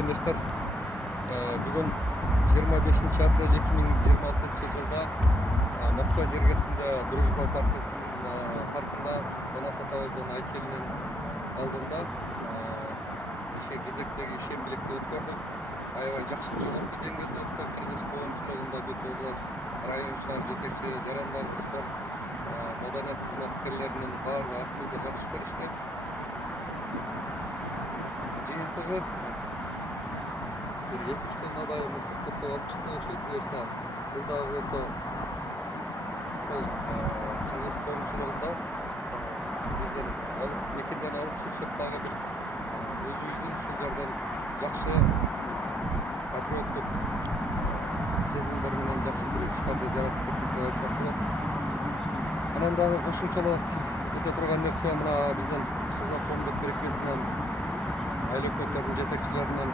мекендештер, бүгін 25 апрель 2026 жылда Москва жергесінде Дружба паркында Донасатауыздың айкелінің алдында кезектегі ишембілікті өткөрдік. Аябай жақсы болған бітен кезді өтті. Қырғыз қоғамшылығында бүт облыс районшылар, жетекші жарандар, спорт, маданият қызметкерлерінің барлығы активді қатысып берішті. Жиынтығы 2-3 тоннадай мұздық топтап алып шықты өшеді бұйырса. Бұлдағы болса сол Қырғыз қоғамшылығында бізден мекенден алыс жүрсек дағы бір өзіміздің шылдардан жақсы патриоттық сезімдер менен жақсы бір işlerde жаратып кеттік деп айтсақ болады. Анан дагы кошумчалап кете турган нерсе мына биздин Созак коомдук берекесинен айыл өкмөттөрдүн жетекчилеринен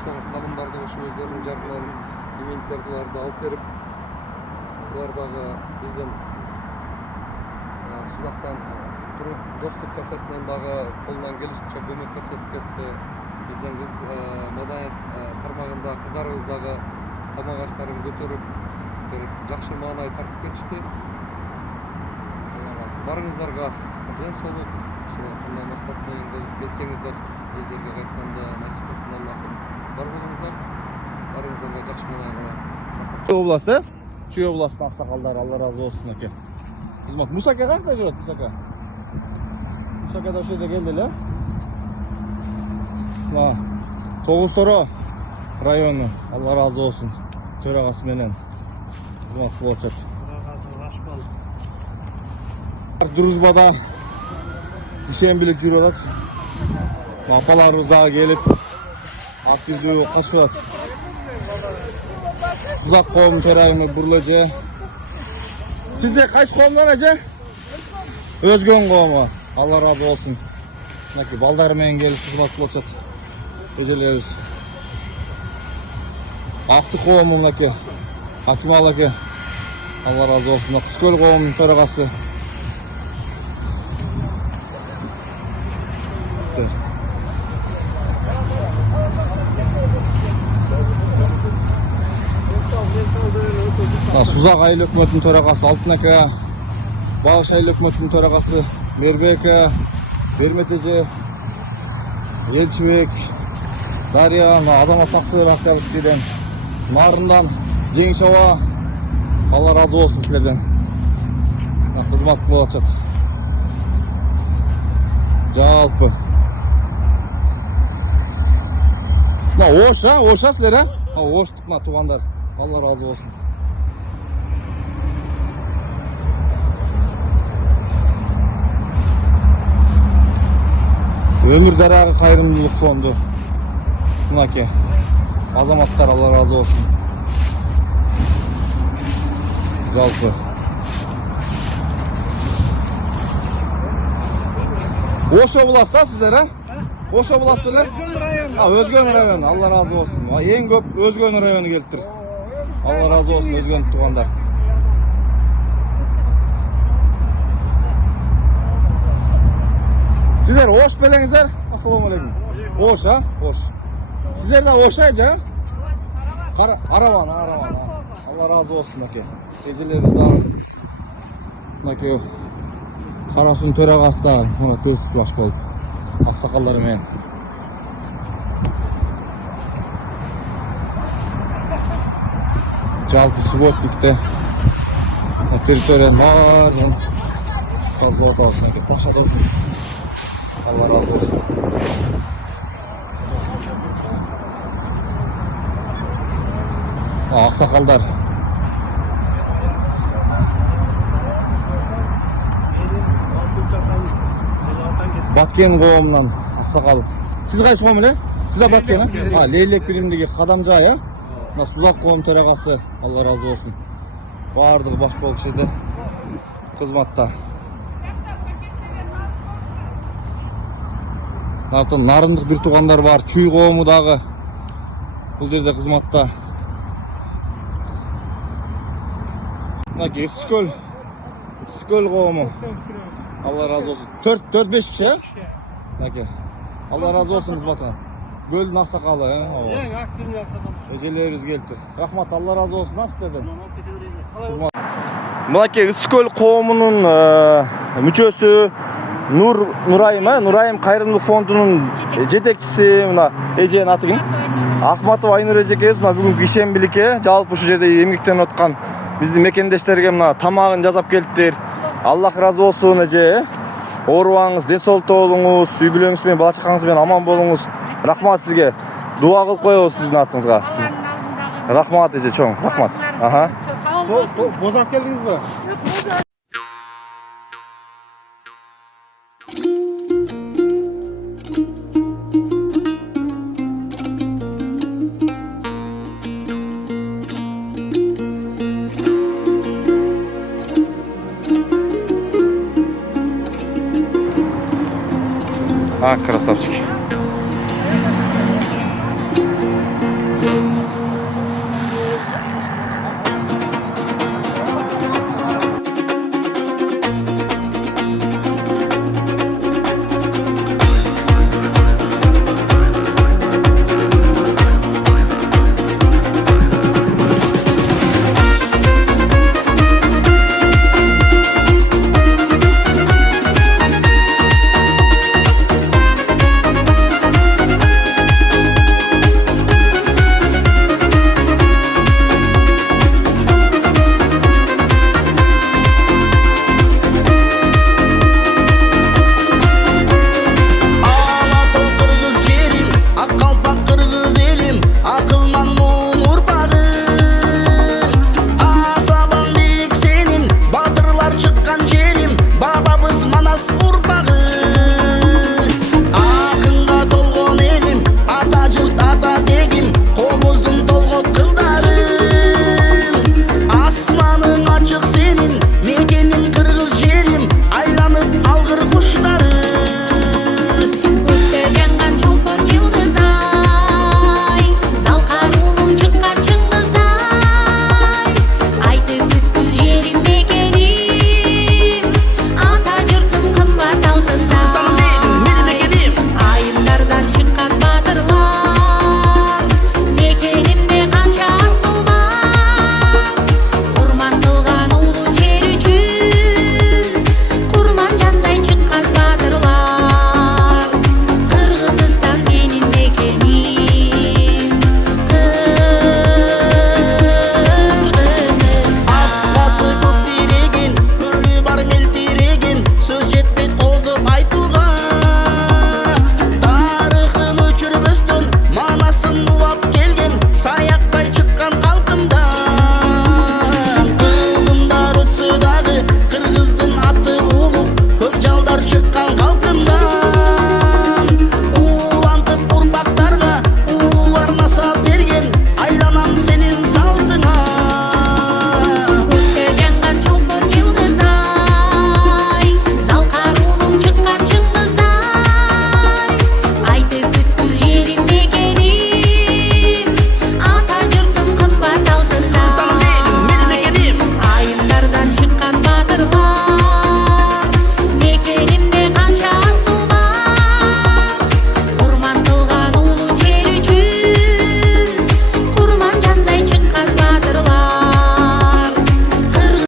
ошол салымдарды ошо өздөрүнүн жардынан инвентарларды алып берип, булар дагы биздин Созактан достук кафесинен дагы колунан келишинче көмөк көрсөтүп кетти. Биздин маданият тармагында кыздарыбыз дагы тамак аштарын көтөрүп, бир жакшы маанай тартып кетишти. Барыңыздарга ден соолук, кандай максат менен келсеңиздер, эл жерге кайтканда насип этсин Аллахым. Бар болуңуздар, барыңыздарга жакшы маанай кылайын. Чүй областы? Чүй областын аксакалдары, Алла разы болсун аке. Кызмат Мусака кайда жүрөт, Мусака? Мусака да ошо жерде келди эле. Тогуз Торо району, Алла разы болсун. Төрагасы менен кызмат кылып атат. Дружбада ишембилик жүрүп атат. Апаларыбыз дагы келип активдүү кошуп атат. Созак коомунун төрайымы Бурлеже. Сизде кайсы коомдон эже? Өзгөн коому. Алла разы болсун. Мынакей балдары менен келип кызмат кылып атат. Эжелерибиз. Аксы коому мынакей. Акмал аке. Алла разы болсун. Кызкөл коомунун төрагасы. Созак айыл өкмөтүнүн төрагасы Алтын аке, Багыш айыл өкмөтүнүн төрагасы Мербек аке, Бермет эже, Элчибек, Дарья, Азамат Аксыр активисттерден, Нарындан, Жеңиш аба, Алла разы болсун силерден. Кызмат кылып атышат. Жалпы. Ош силер, Оштук туугандар. Алла разы болсун. Өмір дарагы кайрымдуулук фонду. Мынакей азаматтар, Алла разы болсун. Жалпы. Ош областы сиздер, Ош областы эле? Өзгөн району, Алла разы болсун. Эң көп Өзгөн району келиптир. Алла разы болсун Өзгөн туугандар. Sizler Oş belengizler. Assalamu alaikum. Oş ha? Oş. Sizler de Oş'ayca? Araban. Allah razı olsun ake. Gecelerimiz daha ake Karasun töragası da göz tutulaş bolup. Aksakallarım en. Жалпы Субботникте территорияның барын тазалап атабыз. Ake пашадан. Allah razı olsun. Aksakallar. Batken koğumundan aksakal. Siz kaç koğum ile? Siz de Batken ha? Leylek birimdeki Kadamca ya. Sozak koğum төрағасы. Allah razı olsun. Бардығы баш болып şeyde kızmatta. Нарындық bir туғандар бар, Чүй коому дагы бул жерде кызматта. Мынакей Issыкөл коому. Алла разы болсун. 4-5 киши, Мынакей. Алла разы болсун кызматына. bölün aksakalı. Ең активный ақсақал. Eceleriniz geldi. Rahmat, Allah razı olsun. Nasıl dedin? Салам. Мынакей Ысыкөл коомунун мүчөсү Нурайым кайрымдуулук фондунун жетекчиси мына эженин аты ким? Акматова Айнур эжекебиз мына бүгүнкү ишембиликке жалпы ушул жерде эмгектенип аткан биздин мекендештерге мына тамагын жасап келиптир. Аллах ыраазы болсун эже. Оорубаңыз, ден соолукта болуңуз, үй бүлөңүз менен, бала чакаңыз менен аман болуңуз. Рахмат сизге. Дуа кылып коебуз сиздин атыңызга. Рахмат эже чоң, рахмат. Аха. Бозап келдіңіз бе? А, красавчики.